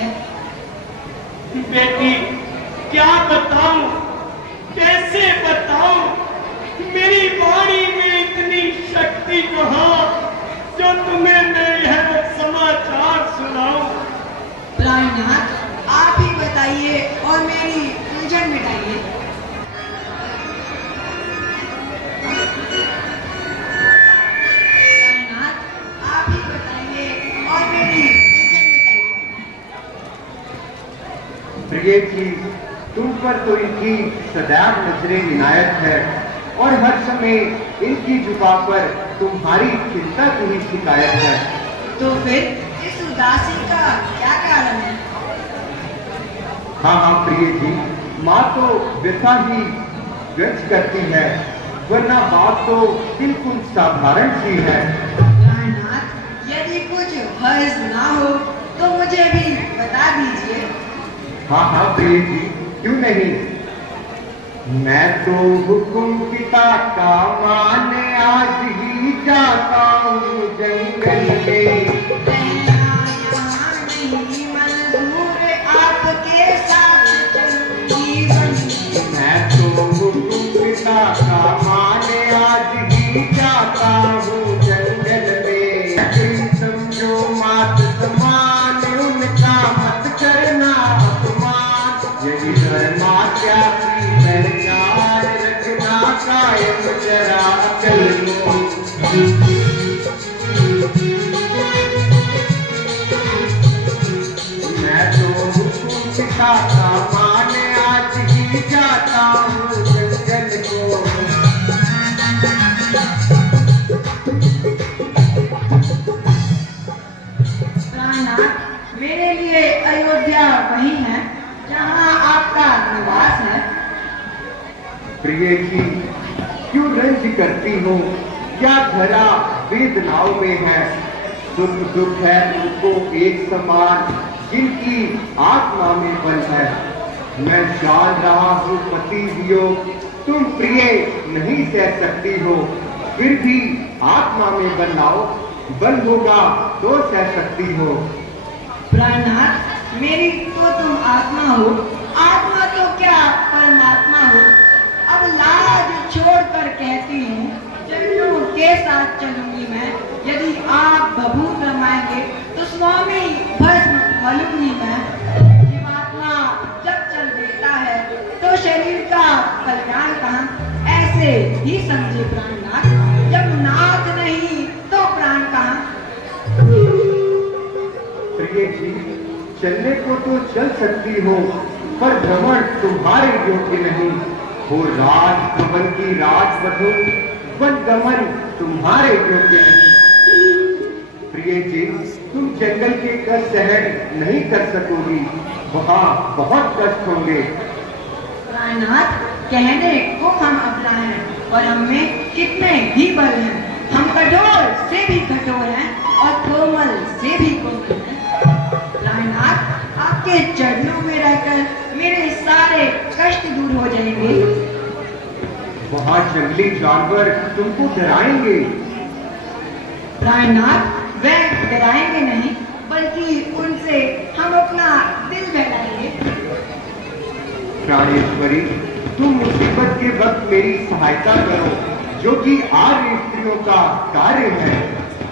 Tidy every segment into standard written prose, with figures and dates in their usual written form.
है। बेटी, क्या बताऊं, कैसे बताऊं, मेरी वाणी में इतनी शक्ति कहाँ जो तुम्हें मैं यह समाचार सुनाऊं। प्राणनाथ, आप ही बताइए और मेरी उलझन मिटाइए। प्राणनाथ, आप ही बताइए और मेरी उलझन मिटाइए। प्रिय जी, तुम पर तो इनकी सदैव नजरें इनायत है और हर समय इनकी जुबान पर तुम्हारी चिंता की ही शिकायत है। तो फिर इस उदासी का क्या कारण है? हाँ हाँ प्रिय जी, माँ तो व्यथा ही व्यक्त करती है, वरना बात तो बिल्कुल साधारण सी है। प्राणनाथ, यदि कुछ हर्ज ना हो तो मुझे भी बता दीजिए। हाँ हाँ प्रिय जी, क्यों नहीं। मैं तो हुक्म पिता का माने आज ही जाता हूँ जंगल में। नहीं मंजूर आपके साथ चलूंगी बंदी। मैं तो हुक्म पिता का माने आज ही जाता हूँ जंगल में। तुम समझो मात समान उनका मत करना अपमान। यही धर्माज्ञा की सरकार रखना कायम जरा अकल में। मैं तो हुक्म पिता का माने आज ही जाता हूँ जंगल को। प्राणनाथ, मेरे लिए अयोध्या वही है जहाँ आपका निवास है। प्रिय जी, क्यों रंज करती हो, क्या धरा वेदनाओं में है। सुख दुख है उनको एक समान, जिनकी आत्मा में बल है। मैं जान रहा हूँ पति वियोग तुम प्रिय नहीं सह सकती हो, फिर भी आत्मा में बल लाओ, बल होगा तो सह सकती हो। प्राणनाथ, मेरी तो तुम आत्मा हो, आत्मा तो क्या परमात्मा हो। अब लाज छोड़कर कहती हूँ, चरणों के साथ चलूंगी मैं। यदि आप भभूत रमाएंगे तो स्वामी भस्म मलूंगी मैं। जीवात्मा जब चल देता है तो शरीर का कल्याण कहाँ, ऐसे ही समझे प्राणनाथ। जब नाथ नहीं तो प्राण कहाँ। प्रिय जी, चलने को तो चल सकती हो, पर भ्रमण तुम्हारे योग्य नहीं हो। राजभवन की राजवधु वनगमन तुम्हारे योग्य नहीं। प्रिय जी, तुम जंगल के कष्ट सहन नहीं कर सकोगी, वहाँ बहुत कष्ट होंगे। प्राणनाथ, कहने को हम अपना हैं और हमें कितने ही बल हैं। हम कठोर से भी कठोर हैं और कोमल से भी कोमल हैं। प्राणनाथ, आपके चरणों में रहकर मेरे सारे कष्ट दूर हो जाएंगे। वहाँ जंगली जानवर तुमको डराएंगे। प्राणनाथ, वे डराएंगे नहीं, बल्कि उनसे हम अपना दिल बहलाएंगे। प्राणेश्वरी, तुम मुसीबत के वक्त मेरी सहायता करो, जो कि आर्य स्त्रियों का कार्य है।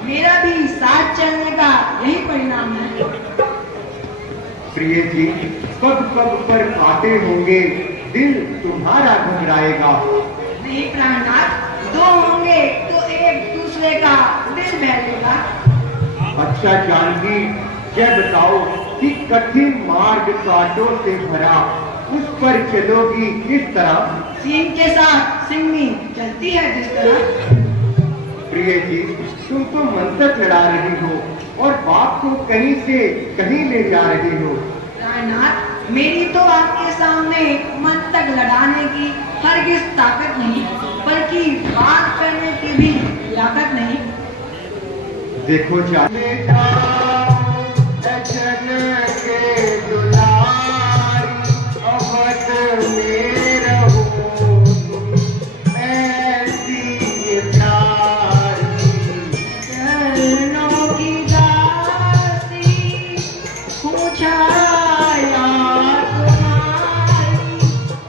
मेरा भी साथ चलने का यही परिणाम है। प्रिय जी, पग पग पर कांटे होंगे, दिल तुम्हारा घबराएगा। नहीं प्राणनाथ, दो होंगे तो एक दूसरे का दिल बहलेगा। अच्छा जानकी, यह बताओ कि कठिन मार्ग कांटों से भरा, उस पर चलोगी किस तरह। सिंह के साथ सिंहनी चलती है जिस तरह। प्रिय जी, तुम तो मंत्र लड़ा रही हो और बात को कहीं से कहीं ले जा रही हो। प्राणनाथ, मेरी तो आपके सामने मंतक लड़ाने की हरगिज ताकत नहीं, बल्कि बात करने की भी लाकत नहीं। देखो जाने जाओ दर्शन के दुलारी, अवध में रहो ऐसी प्यारी। चरणों की दासी हूँ छाया तुम्हारी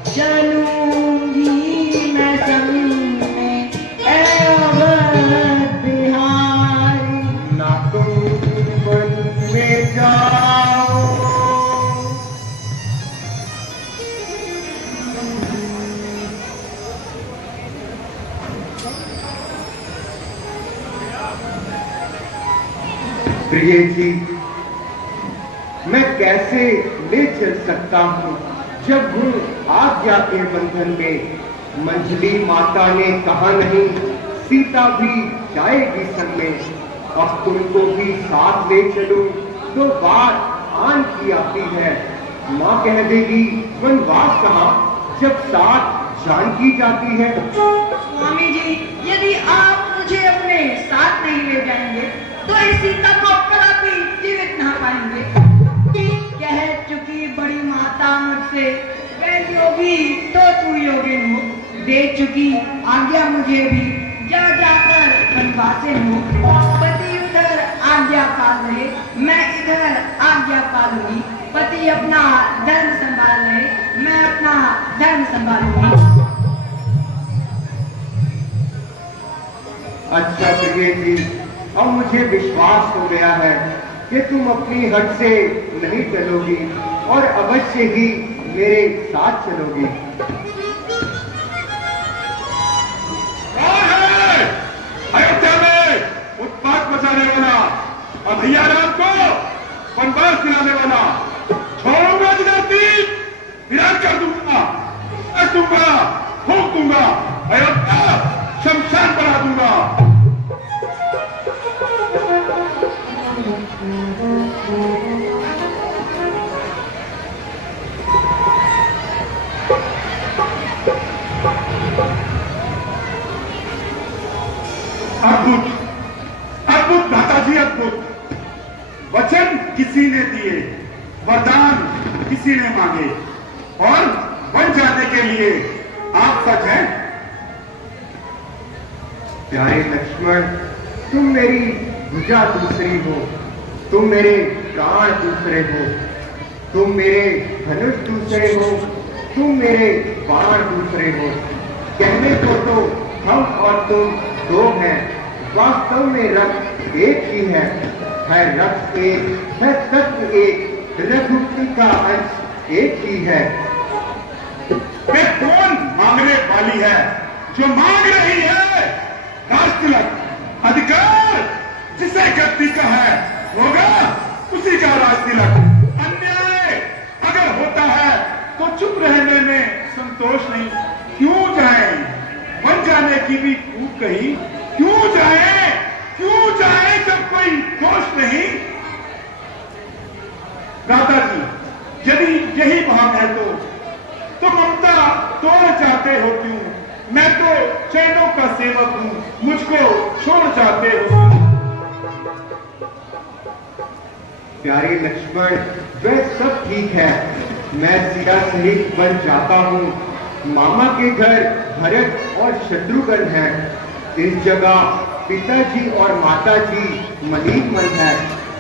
चलूंगी मैं संग में अवध बिहारी। ना तुम वन में जाओ प्रिय जी, मैं कैसे ले चल सकता हूँ जब हूँ आज्ञा के बंधन में। मंजली माता ने कहा नहीं सीता भी जाएगी संग में, अब तुमको भी साथ ले चलूं तो बात आन की आती है। माँ कह देगी वनवास कहाँ जब साथ जान की जाती है। स्वामी जी, यदि आप मुझे अपने साथ नहीं ले जाएंगे तो इस सीता को कदापि जीवित ना पाएंगे। कह चुकी बड़ी माता मुझसे वह योगी तो तू योगिन हो, दे चुकी आज्ञा मुझे भी जा जाकर वनवासे हो। पति उधर आज्ञा पाल रहे, मैं इधर आज्ञा पालूंगी। पति अपना धर्म संभाल रहे, मैं अपना धर्म संभालूंगी। अच्छा प्रिय जी, अब मुझे विश्वास हो गया है कि तुम अपनी हट से नहीं चलोगी और अवश्य ही मेरे साथ चलोगी। कौन है अयोध्या में उत्पात मचाने वाला और भैया राम को वनवास दिलाने वाला? छोड़ूंगा जिधर तीर विराट कर दूंगा, कर दूंगा, फूंक दूंगा, अयोध्या शमशान बना दूंगा। अद्भुत अद्भुत भ्राताजी, अद्भुत। वचन किसी ने दिए, वरदान किसी ने मांगे और बन जाने के लिए आप सच हैं। प्यारे लक्ष्मण, तुम मेरी भुजा दूसरी हो, तुम मेरे प्राण दूसरे हो, तुम मेरे धनुष दूसरे हो, तुम मेरे बाण दूसरे हो। कहने को तो हम और तुम दो हैं, वास्तव में रक्त एक ही है रक्त एक, है तत्व एक, रघुपति का अंश एक ही है। वे कौन मांगने वाली है जो मांग रही है? राजतिलक, अधिकार जिसे गद्दी का है होगा उसी का राजतिलक। अन्याय अगर होता है तो चुप रहने में संतोष नहीं, क्यों जाए? बन जाने की भी खूब कही, क्यों जाए? क्यों जाए जब कोई दोष नहीं? दादाजी, यदि यही भाव है तो ममता तोड़ चाहते हो क्यों? मैं तो चैनों का सेवक हूं, मुझको छोड़ चाहते हो। प्यारे लक्ष्मण, वह सब ठीक है, मैं सीता सहित बन जाता हूँ। मामा के घर भरत और शत्रुघ्न हैं, इस जगह पिताजी और माताजी मलिन है,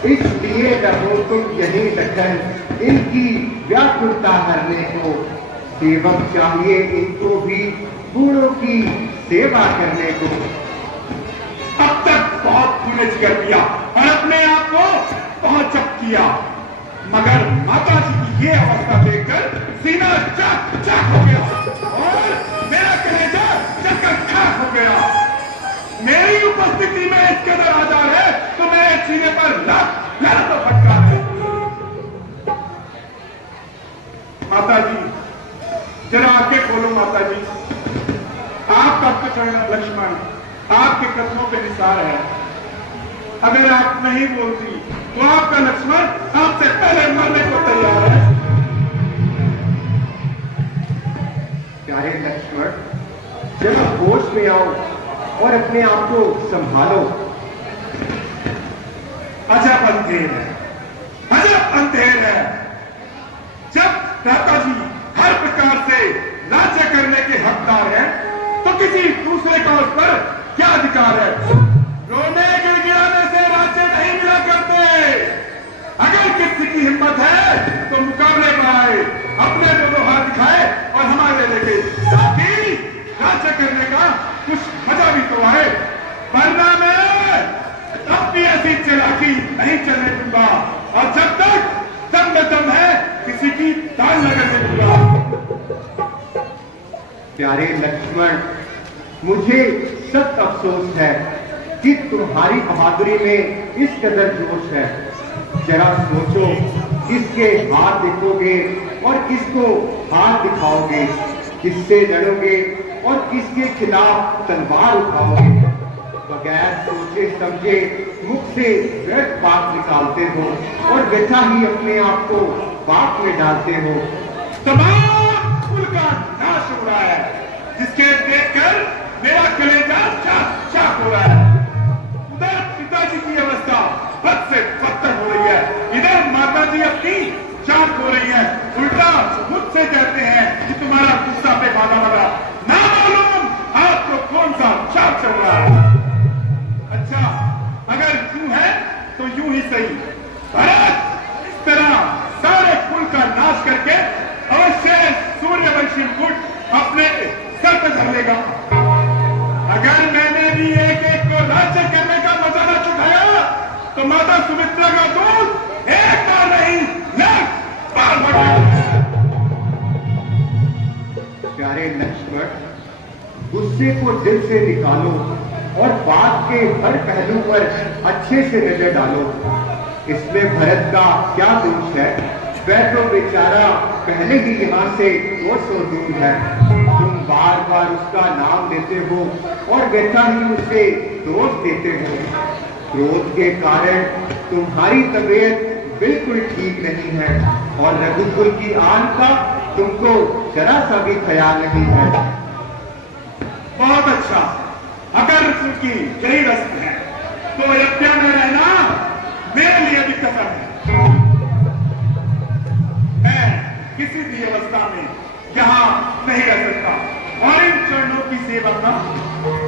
इसलिए रहो तुम यहीं लखन इनकी व्याकुलता हरने को। सेवक चाहिए इनको भी बूढ़ों की सेवा करने को। अब तक बहुत खुलेज कर दिया और अपने आप को बहुत जप किया, मगर माता जी की ये अवस्था देखकर सीना चाक चाक हो गया और मेरा कलेजा चक्कर खाक हो गया। मेरी उपस्थिति में इसके अंदर आधार है तो मेरे सीने पर लड़ तो फटका है। माता जी, जरा आंखें खोलो माता जी। आपका चरण लक्ष्मण आपके कदमों पे निसार है। अगर आप नहीं बोलती तो आपका लक्ष्मण आपसे पहले मरने को तैयार है। प्यारे लक्ष्मण, जरा होश में आओ और अपने आप को संभालो। अजब अंधेर है, अजब अंधेर है। जब दादाजी हर प्रकार से राज्य करने के हकदार हैं, तो किसी दूसरे का उस पर क्या अधिकार है? रोने गिड़गिड़ाने से राज्य नहीं मिला करते। अगर किसी की हिम्मत है किसी की दाल न करने दूंगा। प्यारे लक्ष्मण, मुझे सख्त अफसोस है कि तुम्हारी बहादुरी में इस कदर जोश है। जरा सोचो, किसके हाथ देखोगे और किसको हाथ दिखाओगे, किससे लड़ोगे और किसके खिलाफ तलवार उठाओगे। बगैर सोचे समझे मुख से व्यर्थ बात निकालते हो और व्यथा ही अपने आप को बात में डालते हो। तमाम कुल का नाश हो रहा है, जिसके देखकर मेरा कलेजा चाक चाक हो रहा है। उधर पिताजी की अवस्था बद से बदतर हो रही है, इधर माताजी अपनी चाक हो रही है। उल्टा मुझसे कहते हैं कि तुम्हारा गुस्सा पे बाधा बना, ना मालूम आपको कौन सा चाक चल रहा है। अच्छा, अगर यूं है तो यूं ही सही। भरत इस तरह सारे कुल का नाश करके अवश्य सूर्यवंशी मुकुट अपने सर पर धर लेगा। अगर मैंने भी एक एक को राज्य करने का मजा न चुकाया तो माता सुमित्रा का दूध एक बार नहीं लाख बार बढ़ेगा। प्यारे लक्ष्मण, गुस्से को दिल से निकालो और बात के हर पहलू पर अच्छे से नजर डालो। इसमें भरत का क्या दोष है? वह तो बेचारा पहले ही यहाँ से 200 दूर है। तुम बार बार उसका नाम लेते हो और व्यथा ही उसे दोष देते हो। क्रोध के कारण तुम्हारी तबीयत बिल्कुल ठीक नहीं है और रघुकुल की आन का तुमको जरा सा भी ख्याल नहीं है। बहुत अच्छा, अगर उनकी यही रस्म है तो अयोध्या में रहना मेरे लिए भी कसम है। मैं किसी भी अवस्था में यहाँ नहीं रह सकता और इन चरणों की सेवा का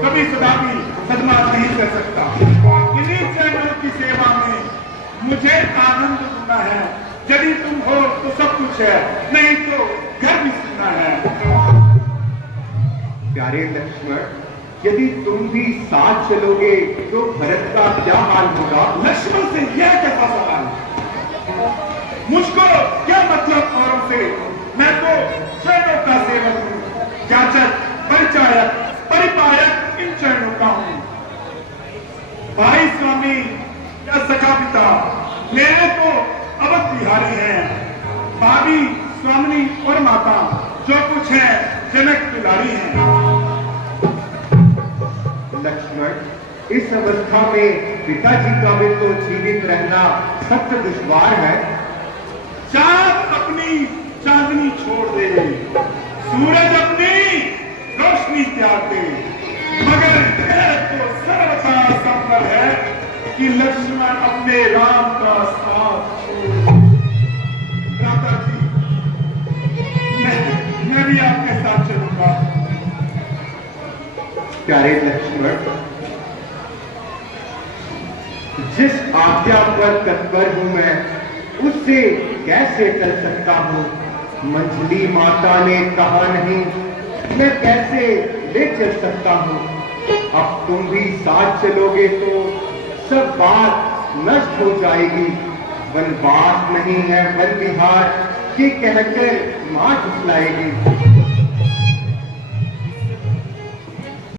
कभी सदा भी सदमा नहीं कर सकता। इन्हीं चरणों की सेवा में मुझे आनंद सुनना है। यदि तुम हो तो सब कुछ है, नहीं तो घर भी सुनना है। प्यारे लक्ष्मण, यदि तुम भी साथ चलोगे तो भरत का क्या हाल होगा? लक्ष्मण से यह कैसा सवाल? मुझको क्या मतलब औरों से? मैं तो चरणों का सेवक हूँ, जाचक, परिचायक, परिपायक इन चरणों का हूँ। भाई स्वामी या सखा पिता मेरे तो अवध बिहारी हैं, भाभी स्वामिनी और माता जो कुछ है जनक दुलारी हैं। लक्ष्मण, इस अवस्था में पिताजी का भी तो जीवित रहना सख्त दुश्वार है। चांद अपनी चांदनी छोड़ दे, सूरज अपनी रोशनी त्याग दे, मगर यह तो सर्वथा संभव है कि लक्ष्मण अपने राम का साथ छोड़। राधा जी, मैं भी आपके साथ चलूंगा। प्यारे लक्ष्मण, जिस आज्ञा पर तत्पर हूं मैं उससे कैसे चल सकता हूं? मंजली माता ने कहा नहीं, मैं कैसे ले चल सकता हूं? अब तुम भी साथ चलोगे तो सब बात नष्ट हो जाएगी। वनवास नहीं है वन विहार, ये कहकर मां झुठलाएगी।